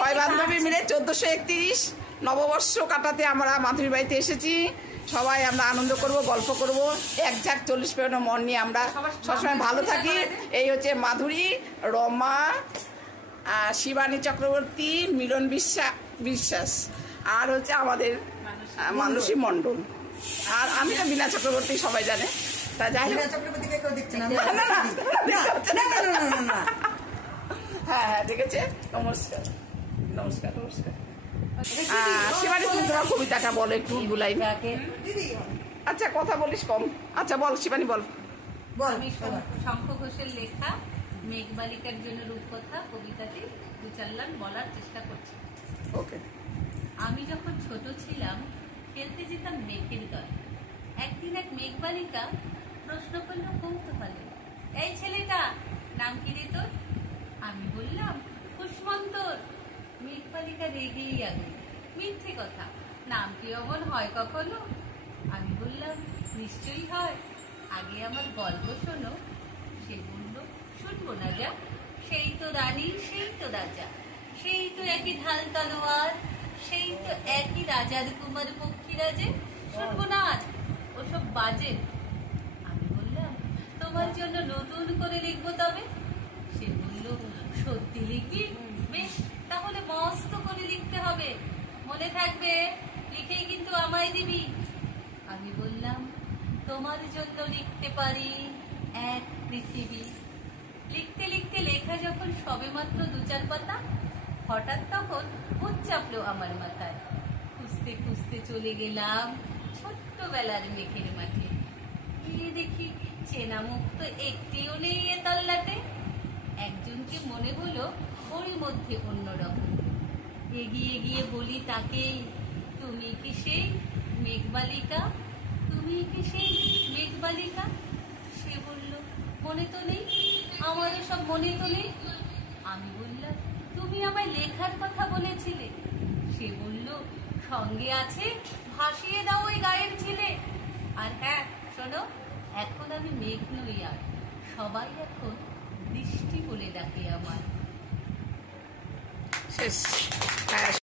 ছয় বান্ধবী মিলে 1431 নববর্ষ কাটাতে আমরা মাধুরীর বাড়িতে এসেছি। সবাই আমরা আনন্দ করব, গল্প করব, একজাক্ট 40 পেরোনো মন নিয়ে আমরা সবসময় ভালো থাকি। এই হচ্ছে মাধুরী, রমা, শিবানী চক্রবর্তী, মিলন বিশ্বাস, আর হচ্ছে আমাদের মানসী মণ্ডল, আর আমি তো বিনা চক্রবর্তী, সবাই জানে। তা যাই হোক, হ্যাঁ হ্যাঁ দেখেছে। নমস্কার নমস্কার নমস্কার। শিবানী, তুমি তোমার কবিতাটা বলো একটু, বুলাই। আচ্ছা কথা বলিস কম। আচ্ছা বল শিবানী, বল। আমি শঙ্খ ঘোষের লেখা মেঘবালিকার জন্য রূপকথা কবিতাটি 2-4 লাইন বলার চেষ্টা করছি। ওকে। আমি যখন ছোট ছিলাম খেলতে যেতাম মেঘের দলে। একদিন এক মেঘবালিকা প্রশ্ন করল কৌতূহলে, এই ছেলেটা নাম কি রে তোর? আমি বললাম কুষ্মন্তর। মেঘবালিকা রেগেই গেল, মিথ্যে কথা, নাম কি অমন হয় কখনো? আমি বললাম নিশ্চয়ই হয়, আগে আমার গল্প শোনো। সে বলল শুনবো না যা, সেই তো রানী, সেই তো রাজা, সেই তো একই ঢাল তলোয়ার, সেই তো একই রাজার কুমার পক্ষীরাজে, শুনবো না আর ওসব বাজে। আমি বললাম তোমার জন্য নতুন করে লিখবো তবে। সে বলল সত্যি লিখবি? বেশ, তাহলে মস্ত করে লিখতে হবে, মনে থাকবে, লিখেই কিন্তু আমায় দিবি। আমি বললাম তোমার জন্য লিখতে পারি এক পৃথিবী। লিখতে লিখতে লেখা যখন সবে মাত্র 2-4 পাতা, হঠাৎ তখন ভূত চাপলো আমার মাথায়। খুঁজতে খুঁজতে চলে গেলাম ছোট্টবেলার মেঘের মাঠে। গিয়ে দেখি চেনা মুখ তো একটিও নেই এ তল্লাটে। একজনকে মনে হলো ওরই মধ্যে অন্যরকম। এগিয়ে গিয়ে বলি তাকে, তুমি কি সেই মেঘবালিকা? তুমি কি সেই মেঘবালিকা? সে বলল মনে তো নেই, আমারও সব মনে তো নেই। আমি বললাম তুমি আমায় লেখার কথা বলেছিলে। সে বলল সঙ্গে আছে ভাসিয়ে দাও ওই গায়ের ছিলে। আর হ্যাঁ শোনো, এখন আমি মেঘ নই আর, সবাই এখন বৃষ্টি বলে ডাকে আমার। শেষ।